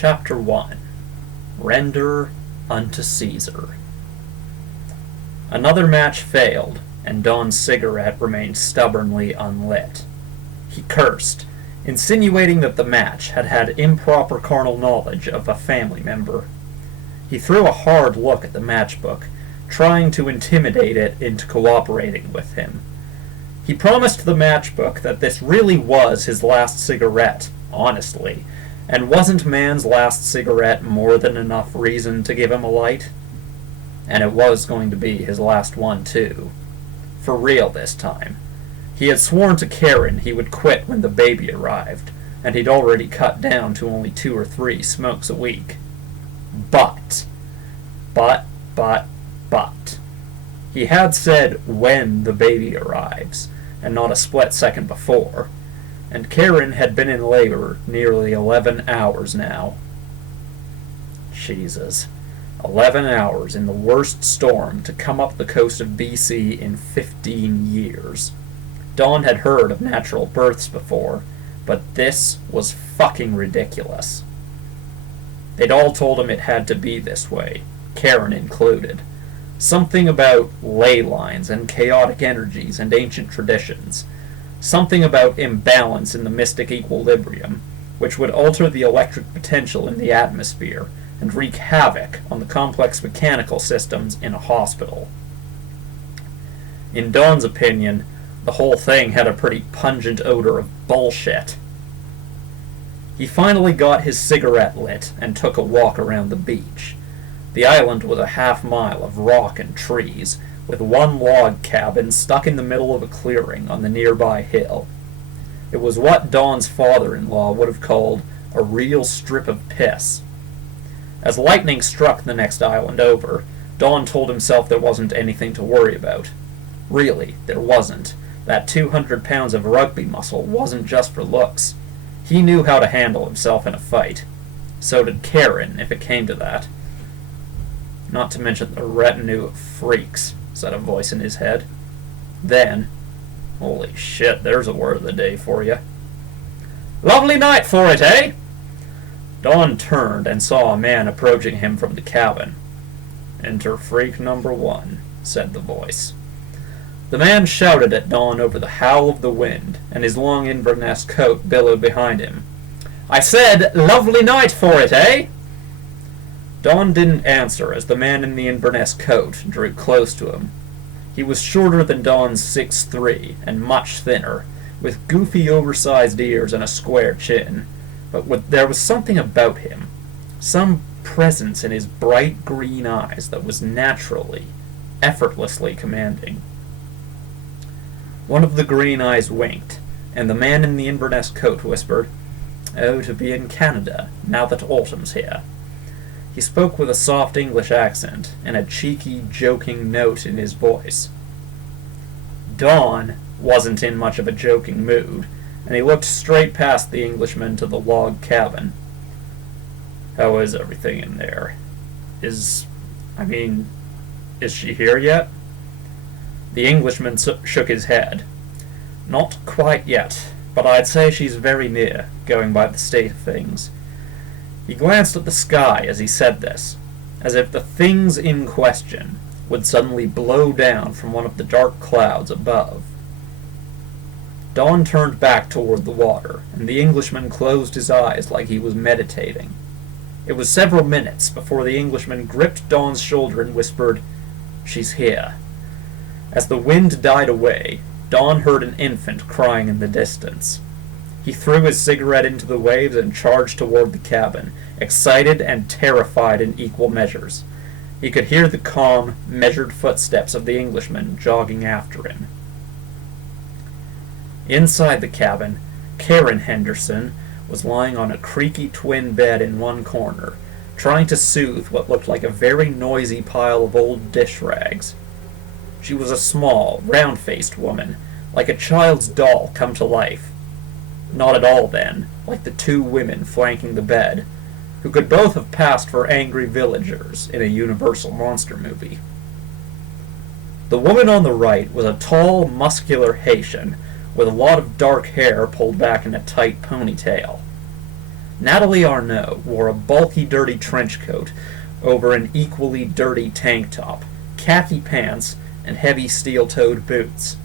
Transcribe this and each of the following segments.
Chapter 1. Render unto Caesar. Another match failed, and Don's cigarette remained stubbornly unlit. He cursed, insinuating that the match had had improper carnal knowledge of a family member. He threw a hard look at the matchbook, trying to intimidate it into cooperating with him. He promised the matchbook that this really was his last cigarette, honestly, and wasn't man's last cigarette more than enough reason to give him a light? And it was going to be his last one, too. For real this time. He had sworn to Karen he would quit when the baby arrived, and he'd already cut down to only 2 or 3 smokes a week. But. He had said when the baby arrives, and not a split second before, and Karen had been in labor nearly 11 hours now. Jesus. 11 hours in the worst storm to come up the coast of BC in 15 years. Don had heard of natural births before, but this was fucking ridiculous. They'd all told him it had to be this way, Karen included. Something about ley lines and chaotic energies and ancient traditions. Something about imbalance in the mystic equilibrium, which would alter the electric potential in the atmosphere and wreak havoc on the complex mechanical systems in a hospital. In Don's opinion, the whole thing had a pretty pungent odor of bullshit. He finally got his cigarette lit and took a walk around the beach. The island was a half-mile of rock and trees, with one log cabin stuck in the middle of a clearing on the nearby hill. It was what Don's father-in-law would have called a real strip of piss. As lightning struck the next island over, Don told himself there wasn't anything to worry about. Really, there wasn't. That 200 pounds of rugby muscle wasn't just for looks. He knew how to handle himself in a fight. So did Karen, if it came to that. Not to mention the retinue of freaks, said a voice in his head. Then, holy shit, there's a word of the day for you. Lovely night for it, eh? Don turned and saw a man approaching him from the cabin. Enter freak number 1, said the voice. The man shouted at Don over the howl of the wind, and his long Inverness coat billowed behind him. I said, lovely night for it, eh? Don didn't answer as the man in the Inverness coat drew close to him. He was shorter than Don's 6'3", and much thinner, with goofy oversized ears and a square chin, but there was something about him, some presence in his bright green eyes that was naturally, effortlessly commanding. One of the green eyes winked, and the man in the Inverness coat whispered, "Oh, to be in Canada, now that autumn's here." He spoke with a soft English accent, and a cheeky, joking note in his voice. Don wasn't in much of a joking mood, and he looked straight past the Englishman to the log cabin. How is everything in there? Is she here yet? The Englishman shook his head. Not quite yet, but I'd say she's very near, going by the state of things. He glanced at the sky as he said this, as if the things in question would suddenly blow down from one of the dark clouds above. Don turned back toward the water, and the Englishman closed his eyes like he was meditating. It was several minutes before the Englishman gripped Don's shoulder and whispered, "She's here." As the wind died away, Don heard an infant crying in the distance. He threw his cigarette into the waves and charged toward the cabin, excited and terrified in equal measures. He could hear the calm, measured footsteps of the Englishman jogging after him. Inside the cabin, Karen Henderson was lying on a creaky twin bed in one corner, trying to soothe what looked like a very noisy pile of old dish rags. She was a small, round-faced woman, like a child's doll come to life. Not at all, then, like the 2 women flanking the bed, who could both have passed for angry villagers in a Universal monster movie. The woman on the right was a tall, muscular Haitian, with a lot of dark hair pulled back in a tight ponytail. Natalie Arnault wore a bulky, dirty trench coat over an equally dirty tank top, khaki pants, and heavy steel-toed boots.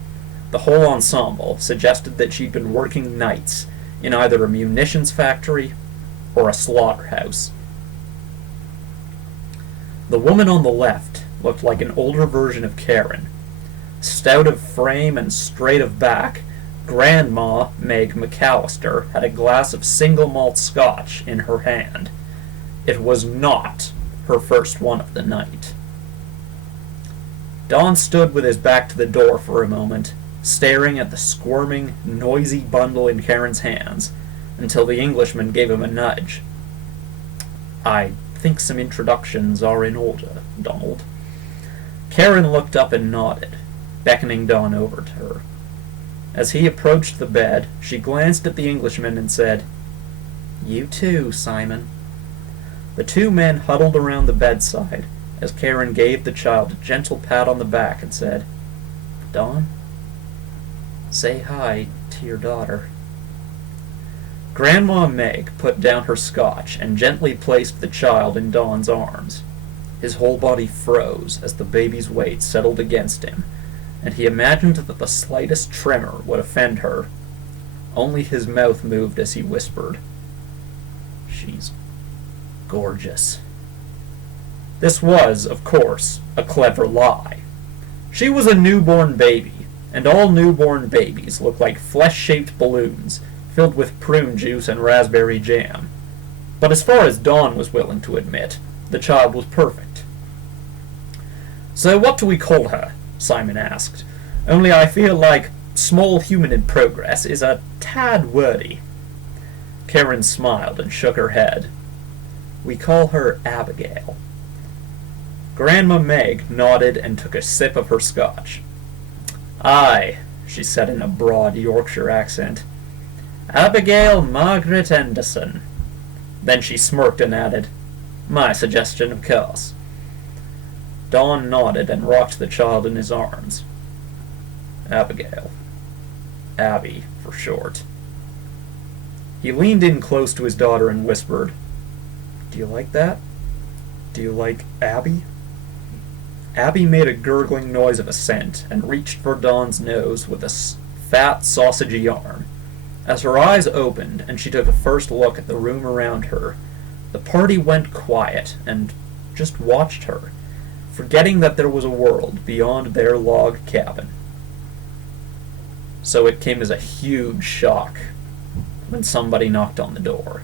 The whole ensemble suggested that she'd been working nights in either a munitions factory or a slaughterhouse. The woman on the left looked like an older version of Karen. Stout of frame and straight of back, Grandma Meg McAllister had a glass of single malt scotch in her hand. It was not her first one of the night. Don stood with his back to the door for a moment, staring at the squirming, noisy bundle in Karen's hands, until the Englishman gave him a nudge. "I think some introductions are in order, Donald." Karen looked up and nodded, beckoning Don over to her. As he approached the bed, she glanced at the Englishman and said, "You too, Simon." The two men huddled around the bedside as Karen gave the child a gentle pat on the back and said, "Don, say hi to your daughter." Grandma Meg put down her scotch and gently placed the child in Don's arms. His whole body froze as the baby's weight settled against him, and he imagined that the slightest tremor would offend her. Only his mouth moved as he whispered, "She's gorgeous." This was, of course, a clever lie. She was a newborn baby, and all newborn babies look like flesh-shaped balloons filled with prune juice and raspberry jam. But as far as Dawn was willing to admit, the child was perfect. "So what do we call her?" Simon asked. "Only I feel like small human in progress is a tad wordy." Karen smiled and shook her head. "We call her Abigail." Grandma Meg nodded and took a sip of her scotch. "Aye," she said in a broad Yorkshire accent. "Abigail Margaret Anderson." Then she smirked and added, "My suggestion, of course." Don nodded and rocked the child in his arms. Abigail. Abby, for short. He leaned in close to his daughter and whispered, "Do you like that? Do you like Abby?" Abby made a gurgling noise of assent and reached for Don's nose with a fat, sausagey arm. As her eyes opened and she took a first look at the room around her, the party went quiet and just watched her, forgetting that there was a world beyond their log cabin. So it came as a huge shock when somebody knocked on the door.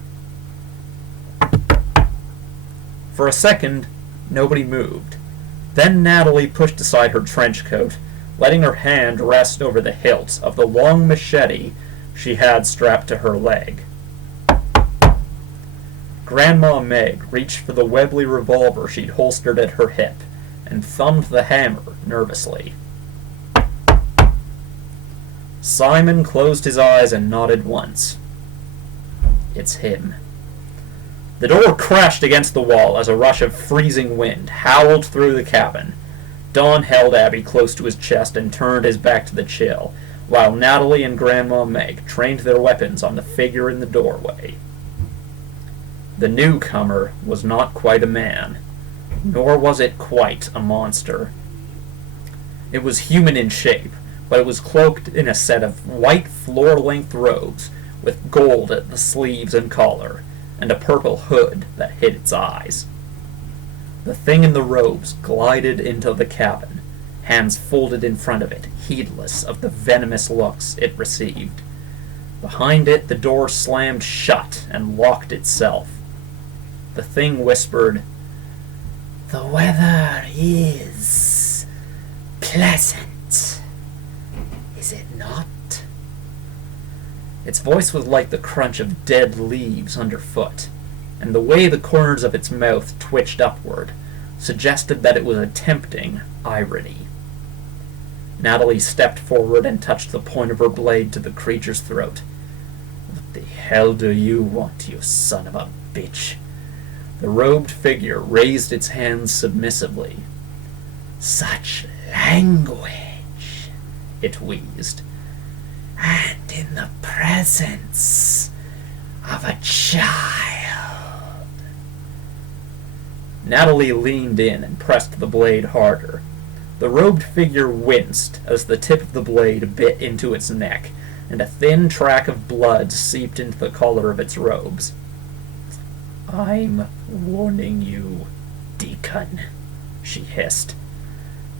For a second, nobody moved. Then Natalie pushed aside her trench coat, letting her hand rest over the hilt of the long machete she had strapped to her leg. Grandma Meg reached for the Webley revolver she'd holstered at her hip and thumbed the hammer nervously. Simon closed his eyes and nodded once. "It's him." The door crashed against the wall as a rush of freezing wind howled through the cabin. Don held Abby close to his chest and turned his back to the chill, while Natalie and Grandma Meg trained their weapons on the figure in the doorway. The newcomer was not quite a man, nor was it quite a monster. It was human in shape, but it was cloaked in a set of white floor-length robes with gold at the sleeves and collar, and a purple hood that hid its eyes. The thing in the robes glided into the cabin, hands folded in front of it, heedless of the venomous looks it received. Behind it, the door slammed shut and locked itself. The thing whispered, "The weather is pleasant, is it not?" Its voice was like the crunch of dead leaves underfoot, and the way the corners of its mouth twitched upward suggested that it was attempting irony. Natalie stepped forward and touched the point of her blade to the creature's throat. "What the hell do you want, you son of a bitch?" The robed figure raised its hands submissively. "Such language," it wheezed. "And in the presence of a child. Natalie leaned in and pressed the blade harder. The robed figure winced as the tip of the blade bit into its neck, and a thin track of blood seeped into the collar of its robes. "I'm warning you, Deacon," she hissed.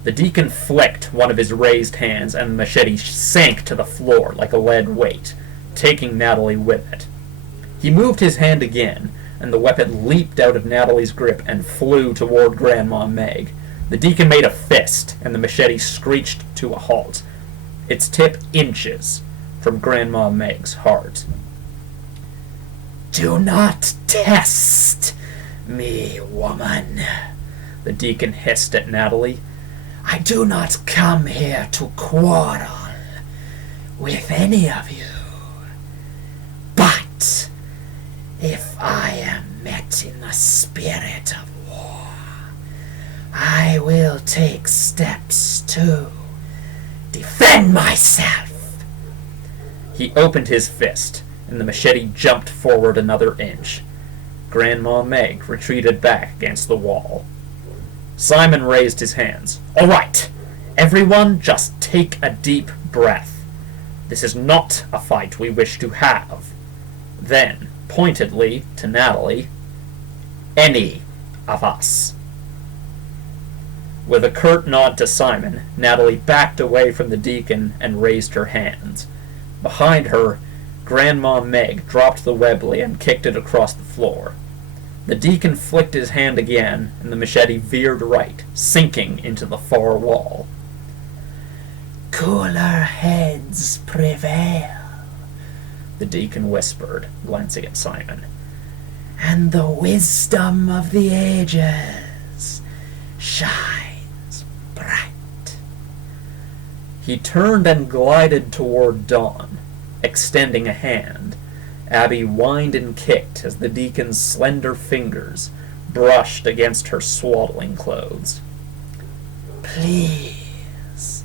The deacon flicked one of his raised hands, and the machete sank to the floor like a lead weight, taking Natalie with it. He moved his hand again, and the weapon leaped out of Natalie's grip and flew toward Grandma Meg. The deacon made a fist, and the machete screeched to a halt, its tip inches from Grandma Meg's heart. "Do not test me, woman," the deacon hissed at Natalie. "I do not come here to quarrel with any of you. But if I am met in the spirit of war, I will take steps to defend myself." He opened his fist, and the machete jumped forward another inch. Grandma Meg retreated back against the wall. Simon raised his hands. "All right, everyone just take a deep breath. This is not a fight we wish to have." Then, pointedly to Natalie, "Any of us." With a curt nod to Simon, Natalie backed away from the deacon and raised her hands. Behind her, Grandma Meg dropped the Webley and kicked it across the floor. The deacon flicked his hand again, and the machete veered right, sinking into the far wall. "Cooler heads prevail," the deacon whispered, glancing at Simon. "And the wisdom of the ages shines bright." He turned and glided toward Dawn, extending a hand. Abby whined and kicked as the deacon's slender fingers brushed against her swaddling clothes. "Please,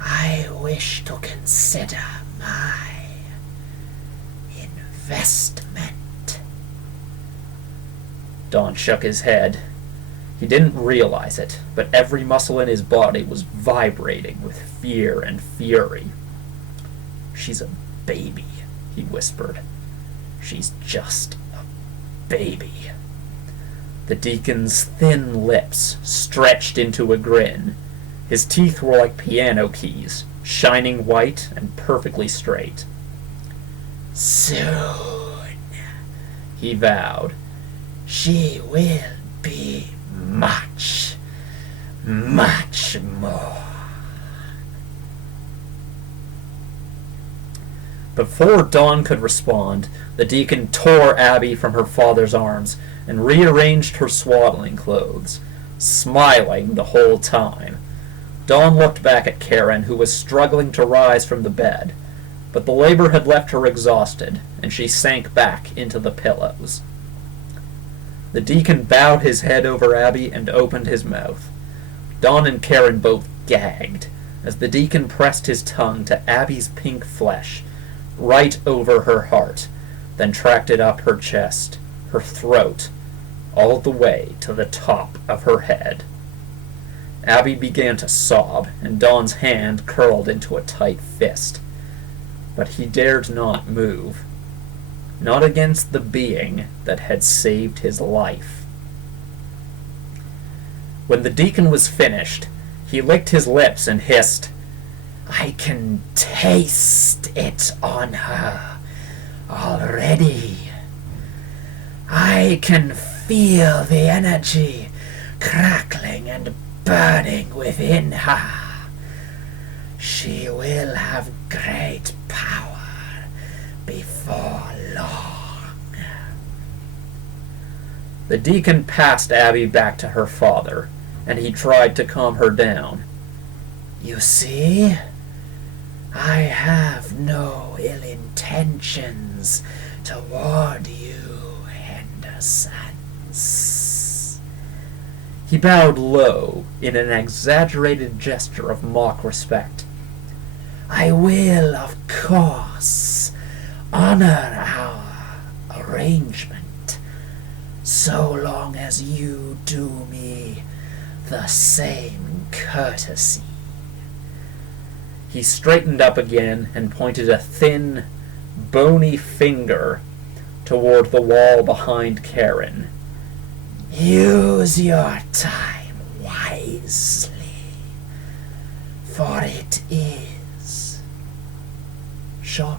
I wish to consider my investment." Don shook his head. He didn't realize it, but every muscle in his body was vibrating with fear and fury. "She's a baby," he whispered. "She's just a baby." The deacon's thin lips stretched into a grin. His teeth were like piano keys, shining white and perfectly straight. "Soon," he vowed, "she will be much, much more." Before Dawn could respond, the deacon tore Abby from her father's arms and rearranged her swaddling clothes, smiling the whole time. Dawn looked back at Karen, who was struggling to rise from the bed, but the labor had left her exhausted, and she sank back into the pillows. The deacon bowed his head over Abby and opened his mouth. Dawn and Karen both gagged as the deacon pressed his tongue to Abby's pink flesh, right over her heart, then tracked it up her chest, her throat, all the way to the top of her head. Abby began to sob, and Dawn's hand curled into a tight fist. But he dared not move. Not against the being that had saved his life. When the deacon was finished, he licked his lips and hissed, "I can taste it on her already. I can feel the energy crackling and burning within her. She will have great power before long." The deacon passed Abby back to her father, and he tried to calm her down. "You see, I have no ill intentions toward you, Hendersons." He bowed low in an exaggerated gesture of mock respect. "I will, of course, honor our arrangement, so long as you do me the same courtesy. He straightened up again and pointed a thin, bony finger toward the wall behind Karen. Use your time wisely, for it is short.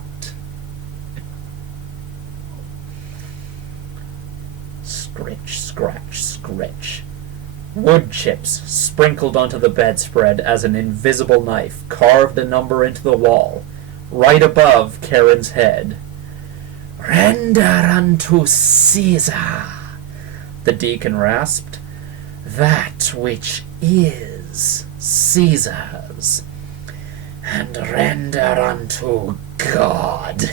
Scritch, scratch, scritch. Wood chips sprinkled onto the bedspread as an invisible knife carved a number into the wall, right above Karen's head. Render unto Caesar, the deacon rasped, that which is Caesar's, and render unto God.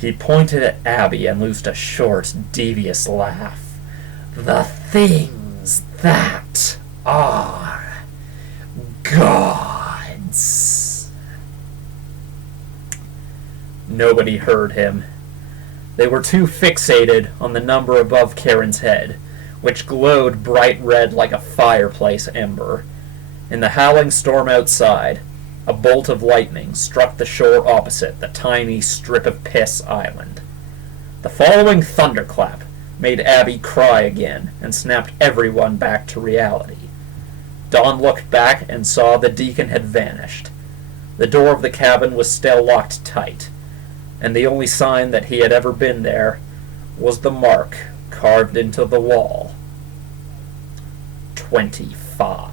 He pointed at Abby and loosed a short, devious laugh. The things that are God's. Nobody heard him. They were too fixated on the number above Karen's head, which glowed bright red like a fireplace ember. In the howling storm outside, a bolt of lightning struck the shore opposite the tiny strip of Piss Island. The following thunderclap made Abby cry again and snapped everyone back to reality. Dawn looked back and saw the deacon had vanished. The door of the cabin was still locked tight, and the only sign that he had ever been there was the mark carved into the wall. 25.